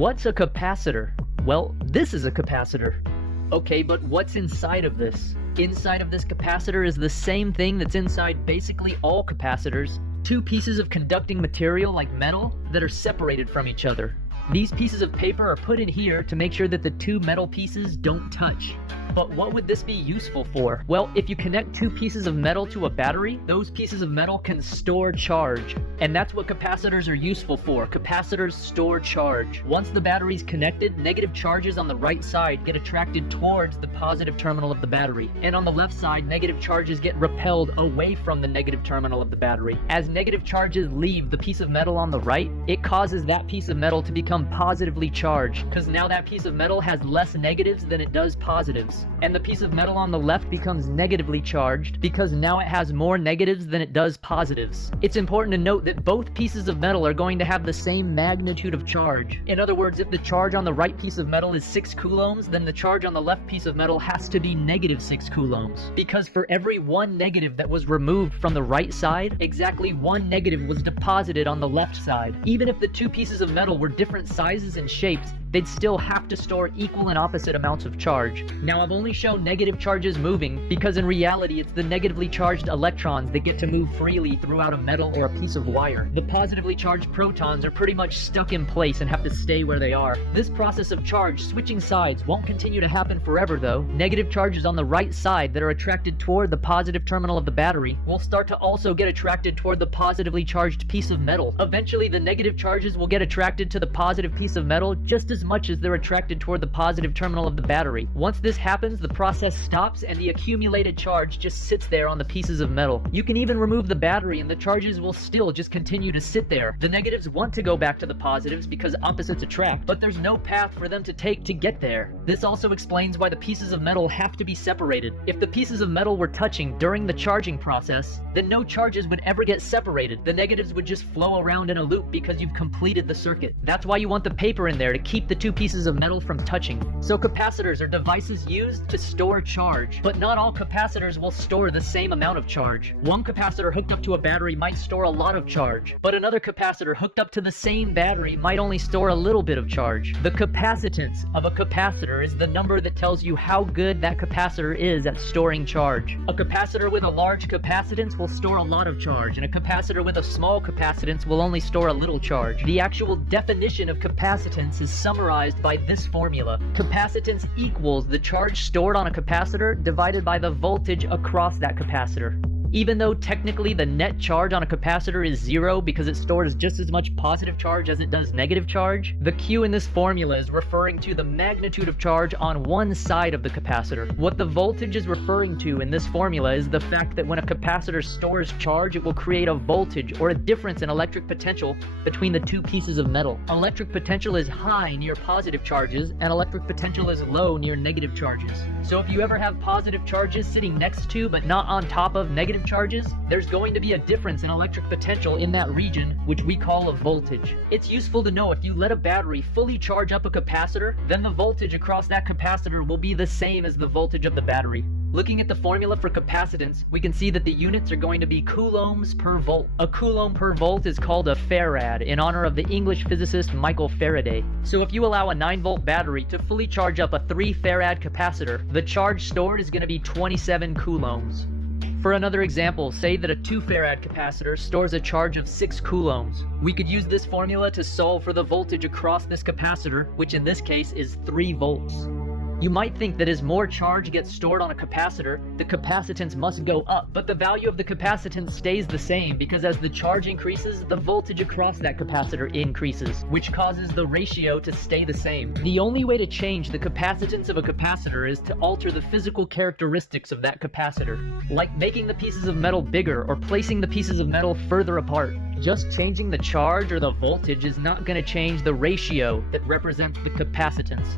What's a capacitor? Well, this is a capacitor. Okay, but what's inside of this? Inside of this capacitor is the same thing that's inside basically all capacitors. Two pieces of conducting material like metal that are separated from each other. These pieces of paper are put in here to make sure that the two metal pieces don't touch. But what would this be useful for? Well, if you connect two pieces of metal to a battery, those pieces of metal can store charge. And that's what capacitors are useful for. Capacitors store charge. Once the battery's connected, negative charges on the right side get attracted towards the positive terminal of the battery. And on the left side, negative charges get repelled away from the negative terminal of the battery. As negative charges leave the piece of metal on the right, it causes that piece of metal to become positively charged, because now that piece of metal has less negatives than it does positives. And the piece of metal on the left becomes negatively charged because now it has more negatives than it does positives. It's important to note that both pieces of metal are going to have the same magnitude of charge. In other words, if the charge on the right piece of metal is 6 coulombs, then the charge on the left piece of metal has to be negative 6 coulombs. Because for every one negative that was removed from the right side, exactly one negative was deposited on the left side. Even if the two pieces of metal were different sizes and shapes, they'd still have to store equal and opposite amounts of charge. Now, I've only shown negative charges moving because in reality it's the negatively charged electrons that get to move freely throughout a metal or a piece of wire. The positively charged protons are pretty much stuck in place and have to stay where they are. This process of charge switching sides won't continue to happen forever though. Negative charges on the right side that are attracted toward the positive terminal of the battery will start to also get attracted toward the positively charged piece of metal. Eventually the negative charges will get attracted to the positive piece of metal just as much as they're attracted toward the positive terminal of the battery. Once this happens, the process stops and the accumulated charge just sits there on the pieces of metal. You can even remove the battery and the charges will still just continue to sit there. The negatives want to go back to the positives because opposites attract, but there's no path for them to take to get there. This also explains why the pieces of metal have to be separated. If the pieces of metal were touching during the charging process, then no charges would ever get separated. The negatives would just flow around in a loop because you've completed the circuit. That's why you want the paper in there to keep the two pieces of metal from touching. So capacitors are devices used to store charge, but not all capacitors will store the same amount of charge. One capacitor hooked up to a battery might store a lot of charge, but another capacitor hooked up to the same battery might only store a little bit of charge. The capacitance of a capacitor is the number that tells you how good that capacitor is at storing charge. A capacitor with a large capacitance will store a lot of charge, and a capacitor with a small capacitance will only store a little charge. The actual definition of capacitance is summarized by this formula. Capacitance equals the charge stored on a capacitor divided by the voltage across that capacitor. Even though technically the net charge on a capacitor is 0 because it stores just as much positive charge as it does negative charge, the Q in this formula is referring to the magnitude of charge on one side of the capacitor. What the voltage is referring to in this formula is the fact that when a capacitor stores charge, it will create a voltage or a difference in electric potential between the two pieces of metal. Electric potential is high near positive charges and electric potential is low near negative charges. So if you ever have positive charges sitting next to but not on top of negative charges, there's going to be a difference in electric potential in that region, which we call a voltage. It's useful to know if you let a battery fully charge up a capacitor, then the voltage across that capacitor will be the same as the voltage of the battery. Looking at the formula for capacitance, we can see that the units are going to be coulombs per volt. A coulomb per volt is called a farad in honor of the English physicist Michael Faraday. So if you allow a 9-volt battery to fully charge up a 3 farad capacitor, the charge stored is going to be 27 coulombs. For another example, say that a 2 farad capacitor stores a charge of 6 coulombs. We could use this formula to solve for the voltage across this capacitor, which in this case is 3 volts. You might think that as more charge gets stored on a capacitor, the capacitance must go up, but the value of the capacitance stays the same because as the charge increases, the voltage across that capacitor increases, which causes the ratio to stay the same. The only way to change the capacitance of a capacitor is to alter the physical characteristics of that capacitor, like making the pieces of metal bigger or placing the pieces of metal further apart. Just changing the charge or the voltage is not going to change the ratio that represents the capacitance.